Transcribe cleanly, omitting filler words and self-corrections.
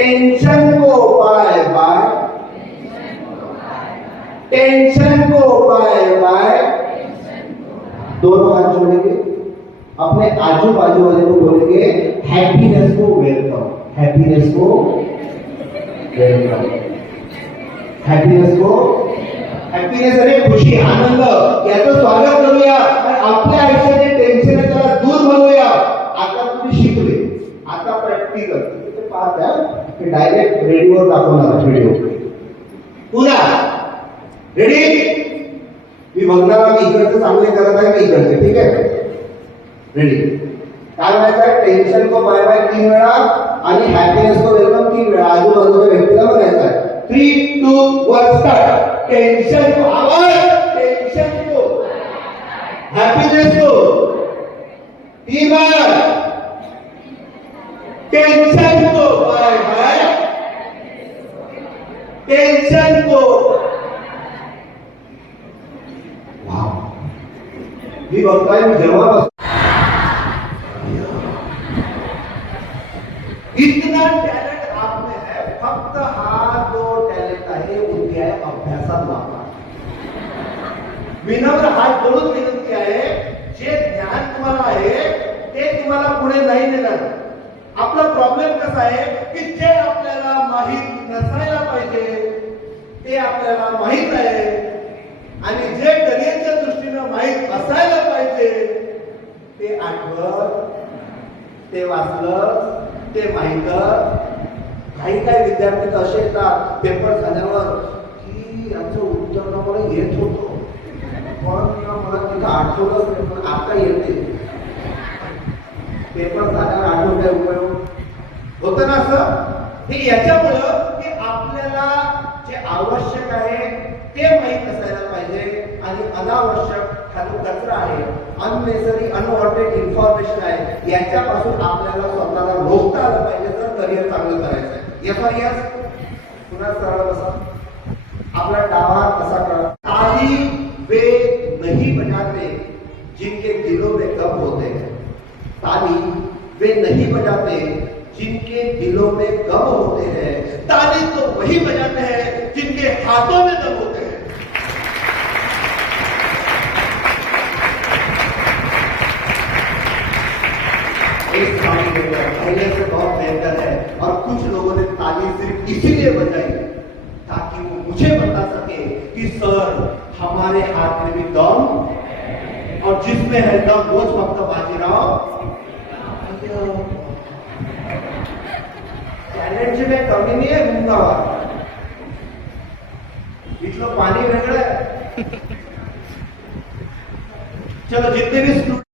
Tension को bye bye, tension को bye bye. दोनों हाथ जोड़ेंगे, अपने आजू बाजू वाले को बोलेंगे हैप्पीनेस को वेलकम, हैप्पीनेस को वेलकम, हैप्पीनेस को, हॅपीनेस अरे खुशी आनंद याचं स्वागत करूया आणि आपल्या आयुष्याचे टेन्शन आहे त्याला दूर बनवूया। आता तुम्ही शिकले, आता प्रॅक्टिकल ते पाहत आहे की डायरेक्ट रेडिओवर दाखवणार व्हिडिओ। पुन्हा रेडी, मी बघणार मी इकडचं चांगले करत आहे मी इकडचे, ठीक आहे रेडी। काय म्हणायचं आहे, टेन्शन को बाय बाय 3 वेळा आणि हॅपीनेस को वेलकम 3 वेळा आजूबाजूच्या व्यक्तीला म्हणायचं आहे। 3 2 1 स्टार्ट। टेंशन को आवाज, टेंशन को, हैप्पीनेस को 3 बार, टेंशन को बाय बाय, टेंशन को। वाव, मी बघताय मी जेव्हा इतना टॅलेंट आप में है, फक्त हा जो टॅलेंट आहे उद्या अभ्यासात वापरा। विनम्र हात जोडून विनंती आहे, जे ज्ञान तुम्हाला आहे ते तुम्हाला पुढे नाही नेणार। आपला प्रॉब्लेम कसा आहे की जे आपल्याला माहित नसायला पाहिजे ते आपल्याला माहित आहे आणि जे करिअरच्या दृष्टीने माहित असायला पाहिजे ते आठवत, ते वाचलं, ते माहित। काही काही विद्यार्थी असे येतात पेपर झाल्यावर की याचं उत्तर ना मला येत होतं पण मला तिथं आठवलंच नाही, पण आता येते। पेपर झाल्यावर आठवण काय उपयोग होतं ना असं। हे याच्यामुळं की आपल्याला जे आवश्यक आहे ते माहित असायला पाहिजे आणि अनावश्यक हा जो कचरा आहे, अननेसेसरी अनवॉन्टेड इन्फॉर्मेशन आहे, याच्यापासून आपल्याला स्वतःला रोखता आलं पाहिजे जर करिअर चांगलं करायचं आहे। यस पुन्हा सरळ बसा, आपला डावा हात कसा करा। ताली वे नहीं बजाते जिनके दिलों में गम होते हैं, ताली वे नहीं बजाते जिनके दिलों में गम होते हैं, ताली तो वही बजाते हैं जिनके हाथों में दम होते हैं। एक ताली पहले से बहुत बेहतर है और कुछ लोगों ने ताली सिर्फ इसीलिए बजाई ताकि वो मुझे बता सके कि सर हमारे हाथ में भी दम और जिसमें है दम वो फक्त बाजीराव। टॅलेंटची काही कमी नाही आहे तुमचा, इथलं पाणी वेगळं आहे। चलो जितने भी